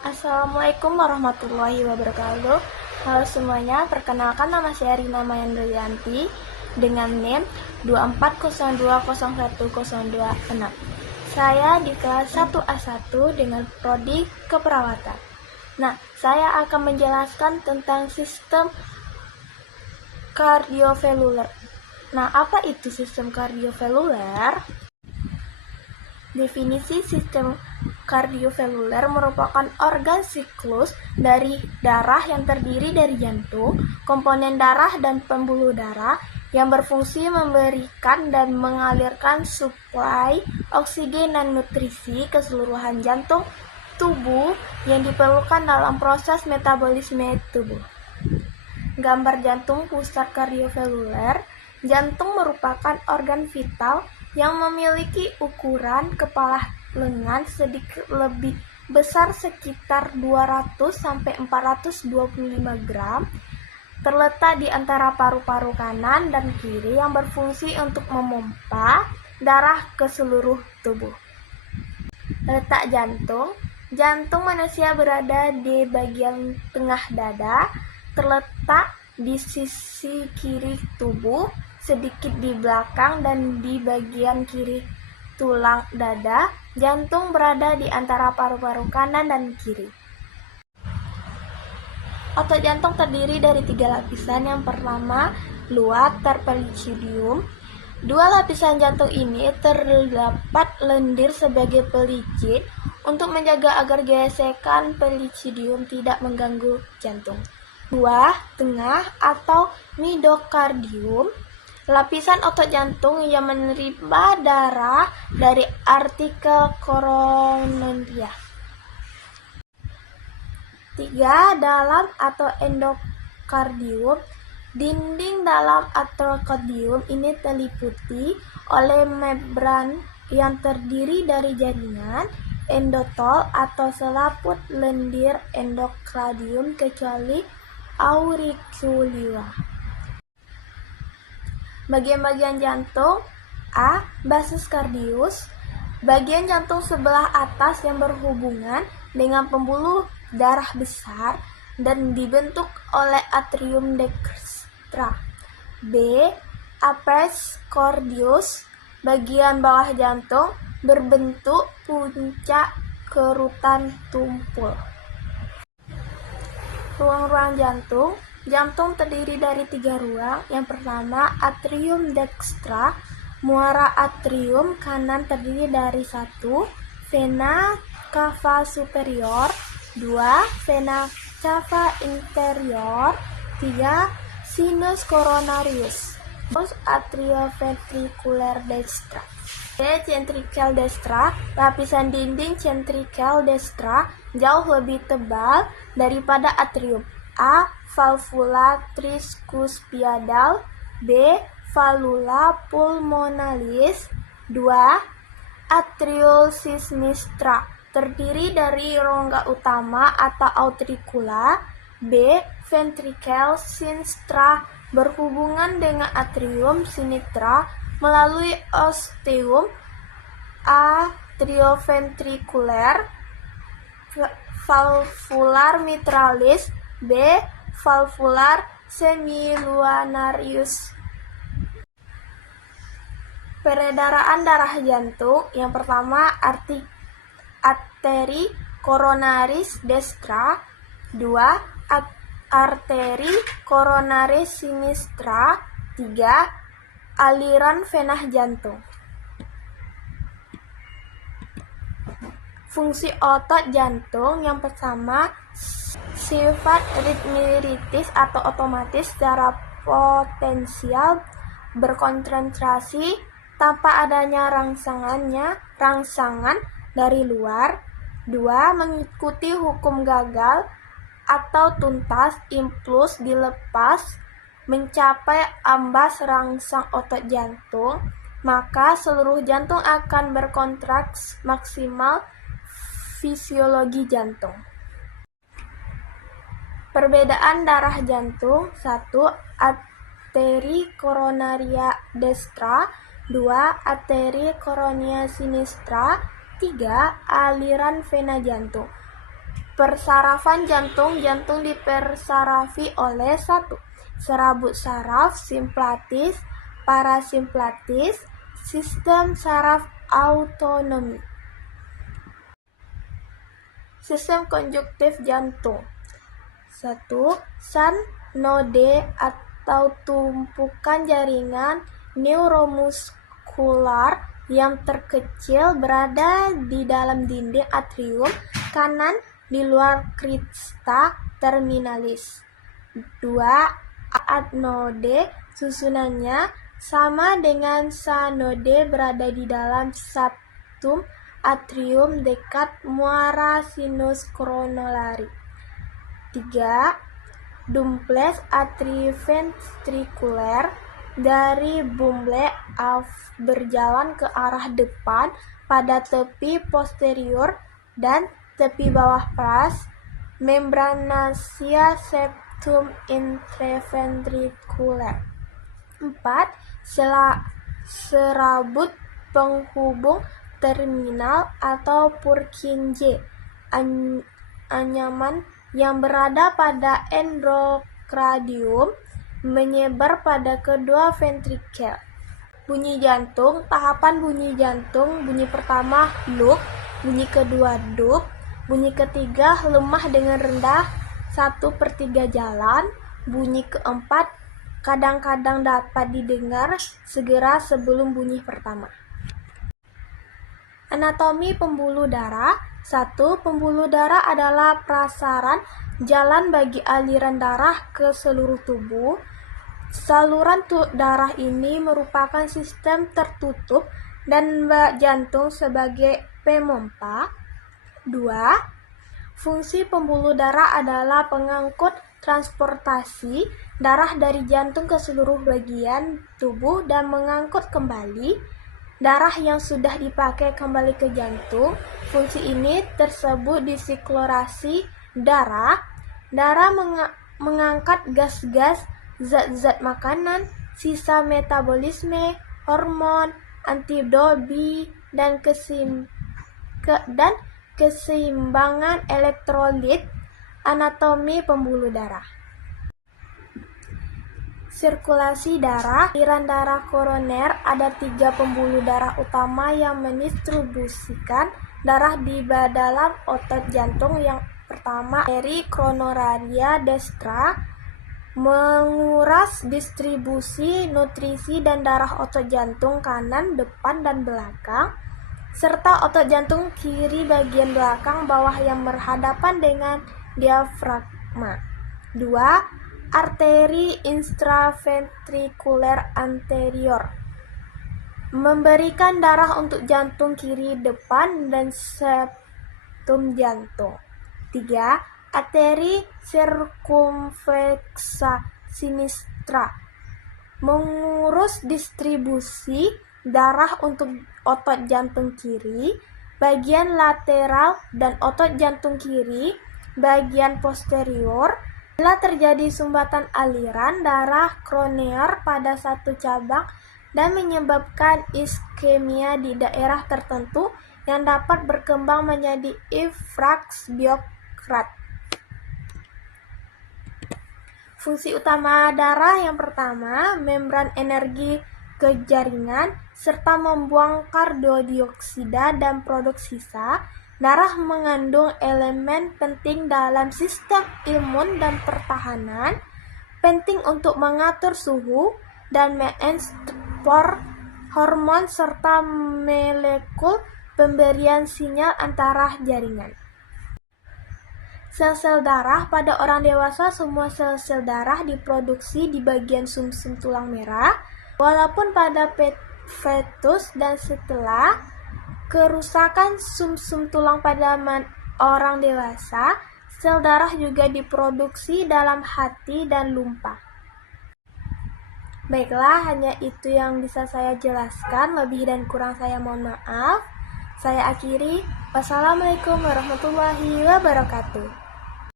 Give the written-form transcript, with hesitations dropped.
Assalamualaikum warahmatullahi wabarakatuh. Halo semuanya, perkenalkan nama saya Rina Mayandrianti dengan NIM 2402010206. Saya di kelas 1A1 dengan prodi keperawatan. Nah, saya akan menjelaskan tentang sistem kardioveluler. Nah, apa itu sistem kardioveluler? Definisi sistem kardioveluler merupakan organ siklus dari darah yang terdiri dari jantung, komponen darah, dan pembuluh darah yang berfungsi memberikan dan mengalirkan suplai oksigen dan nutrisi ke seluruhan jantung tubuh yang diperlukan dalam proses metabolisme tubuh. Gambar jantung pusat kardioveluler. Jantung merupakan organ vital yang memiliki ukuran kepala lengan sedikit lebih besar sekitar 200-425 gram, terletak di antara paru-paru kanan dan kiri yang berfungsi untuk memompa darah ke seluruh tubuh. Letak jantung. Jantung manusia berada di bagian tengah dada, terletak di sisi kiri tubuh, sedikit di belakang dan di bagian kiri tulang dada. Jantung berada di antara paru-paru kanan dan kiri. Otot jantung terdiri dari 3 lapisan. Yang pertama, luar terpelicidium. 2 lapisan jantung ini terdapat lendir sebagai pelicin untuk menjaga agar gesekan pelicidium tidak mengganggu jantung. 2. Tengah atau midokardium. Lapisan otot jantung yang menerima darah dari arterial koronaria. 3. Dalam atau endokardium. Dinding dalam endokardium ini diliputi oleh membran yang terdiri dari jaringan endotol atau selaput lendir endokardium kecuali auricular. Bagian-bagian jantung. A. Basis cardius. Bagian jantung sebelah atas yang berhubungan dengan pembuluh darah besar dan dibentuk oleh atrium dextra. B. Apex cardius. Bagian bawah jantung berbentuk puncak kerutan tumpul. Ruang-ruang jantung. Jantung terdiri dari 3 ruang. Yang pertama, atrium dextra. Muara atrium kanan terdiri dari 1. Vena cava superior. 2. Vena cava inferior. 3. Sinus coronarius. Terus atrioventricular destra. C. Ventricle destra. Lapisan dinding ventricle destra jauh lebih tebal daripada atrium. A. Valvula tricuspidal. B. Valvula pulmonalis. 2. Atrial sinistra. Terdiri dari rongga utama atau auricula. B. Ventricle sinistra berhubungan dengan atrium sinistra melalui ostium atrioventricular. Valvular mitralis. B. Valvular semiluminarius. Peredaran darah jantung. Yang pertama, arteri coronaris destra. 2. Arteri coronaris sinistra. 3. Aliran vena jantung. Fungsi otot jantung. Yang pertama, sifat ritmiritis atau otomatis secara potensial berkonsentrasi tanpa adanya rangsangan dari luar. 2. Mengikuti hukum gagal atau tuntas impuls dilepas mencapai ambas rangsang otot jantung, maka seluruh jantung akan berkontraksi maksimal. Fisiologi jantung. Perbedaan darah jantung. 1. Arteri koronaria destra. 2. Arteri koronia sinistra. 3. Aliran vena jantung. Persarafan jantung. Jantung dipersarafi oleh 1. Serabut saraf simpatis, parasimpatis, sistem saraf autonomi. Sistem konjungtif jantung. 1. San node atau tumpukan jaringan neuromuskular yang terkecil berada di dalam dinding atrium kanan di luar crista terminalis. 2. Adnode susunannya sama dengan sanode berada di dalam septum atrium dekat muara sinus coronary. 3. Dumples atrioventricular dari bumble berjalan ke arah depan pada tepi posterior dan tepi bawah pars membranasia septum intraventricular. 4. Serabut penghubung terminal atau Purkinje anyaman yang berada pada endokardium menyebar pada kedua ventrikel. Bunyi jantung. Tahapan bunyi jantung: bunyi pertama loop, bunyi kedua dup, bunyi ketiga lemah dengan rendah 1/3 jalan, bunyi keempat kadang-kadang dapat didengar segera sebelum bunyi pertama. Anatomi pembuluh darah. 1. Pembuluh darah adalah prasaran jalan bagi aliran darah ke seluruh tubuh. Saluran darah ini merupakan sistem tertutup dan jantung sebagai pemompa. 2. Fungsi pembuluh darah adalah pengangkut transportasi darah dari jantung ke seluruh bagian tubuh dan mengangkut kembali darah yang sudah dipakai kembali ke jantung. Fungsi ini tersebut disiklorasi darah. Darah mengangkat gas-gas, zat-zat makanan, sisa metabolisme, hormon, antibodi, dan keseimbangan elektrolit. Anatomi pembuluh darah. Sirkulasi darah. Aliran darah koroner. Ada 3 pembuluh darah utama yang mendistribusikan darah di dalam otot jantung. Yang pertama, arteri koronaria destra, menguras distribusi nutrisi dan darah otot jantung kanan, depan, dan belakang, serta otot jantung kiri bagian belakang bawah yang berhadapan dengan diafragma. 2. Arteri intraventrikuler anterior, memberikan darah untuk jantung kiri depan dan septum jantung. 3. Arteri circumflexa sinistra, mengurus distribusi darah untuk otot jantung kiri bagian lateral dan otot jantung kiri bagian posterior. Bila terjadi sumbatan aliran darah koroner pada satu cabang dan menyebabkan iskemia di daerah tertentu yang dapat berkembang menjadi infraks biokrat. Fungsi utama darah yang pertama, membran energi ke jaringan serta membuang karbondioksida dan produk sisa. Darah mengandung elemen penting dalam sistem imun dan pertahanan, penting untuk mengatur suhu dan menekspor hormon serta molekul pemberian sinyal antara jaringan. Sel-sel darah. Pada orang dewasa, semua sel-sel darah diproduksi di bagian sumsum tulang merah, walaupun pada fetus dan setelah kerusakan sumsum tulang pada orang dewasa, sel darah juga diproduksi dalam hati dan lumpa. Baiklah, hanya itu yang bisa saya jelaskan. Lebih dan kurang saya mohon maaf. Saya akhiri. Wassalamualaikum warahmatullahi wabarakatuh.